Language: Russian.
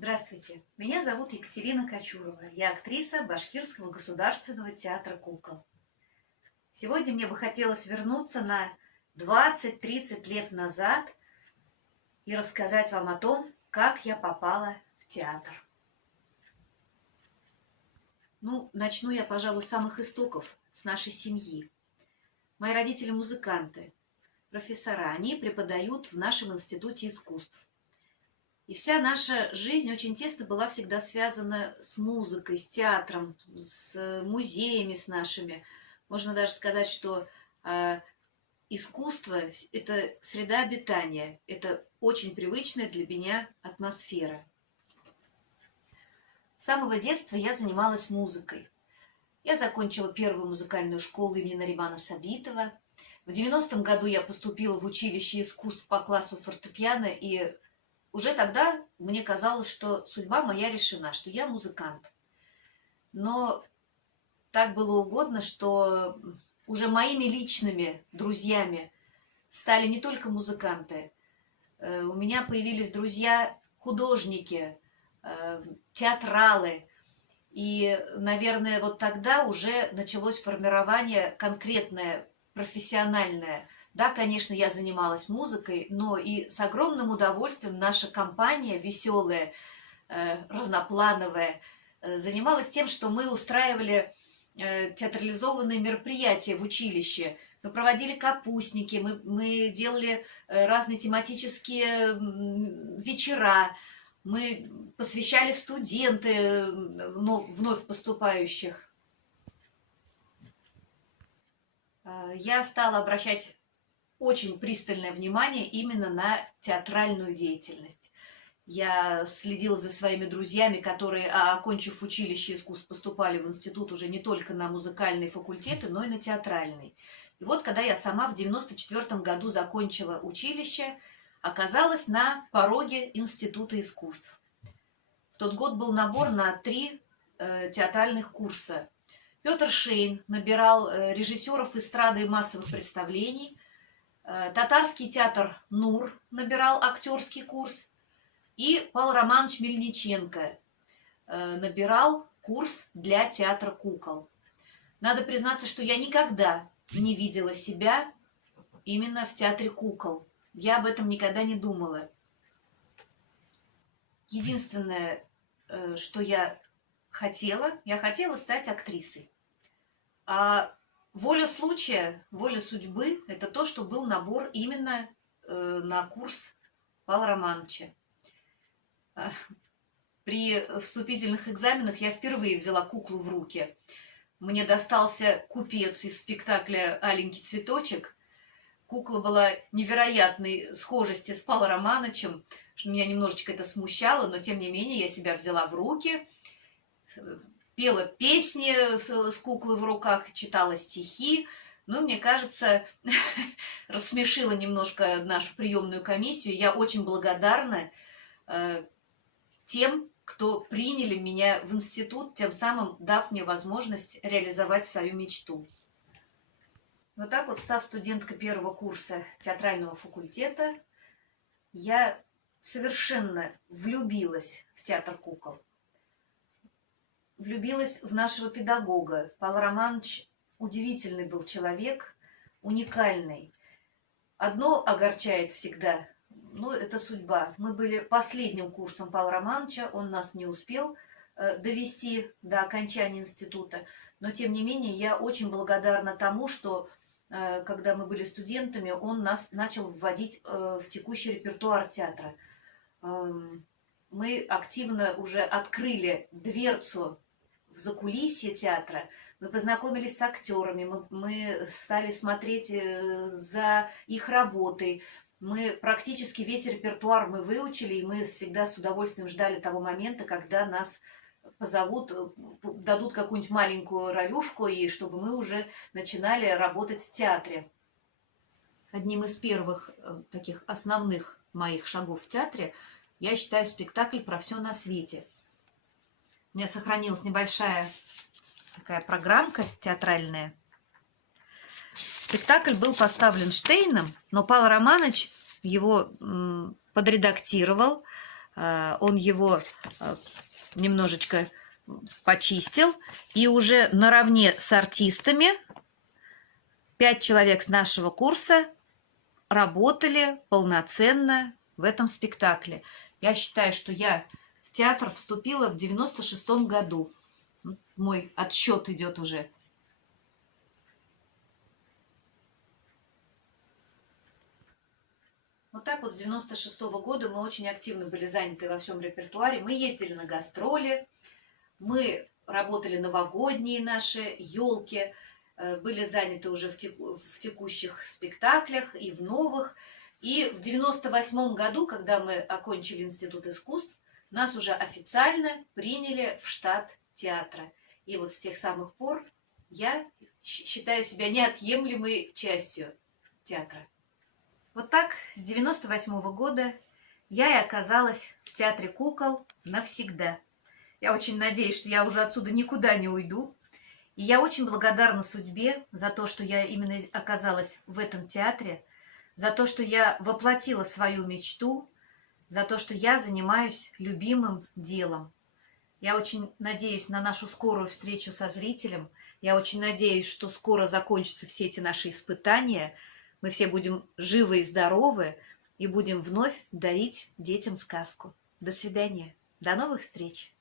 Здравствуйте, меня зовут Екатерина Кочурова. Я актриса Башкирского государственного театра кукол. Сегодня мне бы хотелось вернуться на 20-30 лет назад и рассказать вам о том, как я попала в театр. Начну я, пожалуй, с самых истоков, с нашей семьи. Мои родители музыканты, профессора, они преподают в нашем институте искусств. И вся наша жизнь очень тесно была всегда связана с музыкой, с театром, с музеями с нашими. Можно даже сказать, что искусство – это среда обитания, это очень привычная для меня атмосфера. С самого детства я занималась музыкой. Я закончила первую музыкальную школу имени Наримана Сабитова. В 90-м году я поступила в училище искусств по классу фортепиано, и уже тогда мне казалось, что судьба моя решена, что я музыкант. Но так было угодно, что уже моими личными друзьями стали не только музыканты. У меня появились друзья-художники, театралы. И, наверное, вот тогда уже началось формирование конкретное, профессиональное. Да, конечно, я занималась музыкой, но и с огромным удовольствием наша компания веселая, разноплановая, занималась тем, что мы устраивали театрализованные мероприятия в училище. Мы проводили капустники, мы делали разные тематические вечера, мы посвящали в студенты вновь поступающих. Я стала обращать очень пристальное внимание именно на театральную деятельность. Я следила за своими друзьями, которые, окончив училище искусств, поступали в институт уже не только на музыкальные факультеты, но и на театральный. И вот, когда я сама в 94-м году закончила училище, оказалась на пороге Института искусств. В тот год был набор на 3 театральных курса. Петр Шейн набирал режиссеров эстрады и массовых представлений. Татарский театр НУР набирал актерский курс. И Павел Романович Мельниченко набирал курс для театра кукол. Надо признаться, что я никогда не видела себя именно в театре кукол. Я об этом никогда не думала. Единственное, что я хотела стать актрисой. А воля случая, воля судьбы – это то, что был набор именно на курс Павла Романовича. При вступительных экзаменах я впервые взяла куклу в руки. Мне достался купец из спектакля «Аленький цветочек». Кукла была невероятной схожести с Павлом Романовичем, что меня немножечко это смущало, но тем не менее я себя взяла в руки, пела песни с куклой в руках, читала стихи. Ну, мне кажется, рассмешила немножко нашу приемную комиссию. Я очень благодарна тем, кто приняли меня в институт, тем самым дав мне возможность реализовать свою мечту. Вот так вот, став студенткой первого курса театрального факультета, я совершенно влюбилась в театр кукол. Влюбилась в нашего педагога. Павел Романович удивительный был человек, уникальный. Одно огорчает всегда, это судьба. Мы были последним курсом Павла Романовича, он нас не успел довести до окончания института, но тем не менее я очень благодарна тому, что когда мы были студентами, он нас начал вводить в текущий репертуар театра. Мы активно уже открыли дверцу в закулисье театра, мы познакомились с актерами, мы стали смотреть за их работой, мы практически весь репертуар мы выучили, и мы всегда с удовольствием ждали того момента, когда нас позовут, дадут какую-нибудь маленькую ролюшку, и чтобы мы уже начинали работать в театре. Одним из первых таких основных моих шагов в театре я считаю спектакль «Про все на свете». У меня сохранилась небольшая такая программка театральная. Спектакль был поставлен Штейном, но Павел Романович его подредактировал, Он его немножечко почистил. И уже наравне с артистами 5 человек с нашего курса работали полноценно в этом спектакле. Я считаю, что я в театр вступила в 96-м году. Мой отсчет идет уже. Вот так вот с 96-го года мы очень активно были заняты во всем репертуаре. Мы ездили на гастроли, мы работали новогодние наши елки, были заняты уже в текущих спектаклях и в новых. И в 98-м году, когда мы окончили Институт искусств, нас уже официально приняли в штат театра. И вот с тех самых пор я считаю себя неотъемлемой частью театра. Вот так с 98-го года я и оказалась в театре кукол навсегда. Я очень надеюсь, что я уже отсюда никуда не уйду. И я очень благодарна судьбе за то, что я именно оказалась в этом театре, за то, что я воплотила свою мечту, за то, что я занимаюсь любимым делом. Я очень надеюсь на нашу скорую встречу со зрителем. Я очень надеюсь, что скоро закончатся все эти наши испытания. Мы все будем живы и здоровы и будем вновь дарить детям сказку. До свидания. До новых встреч.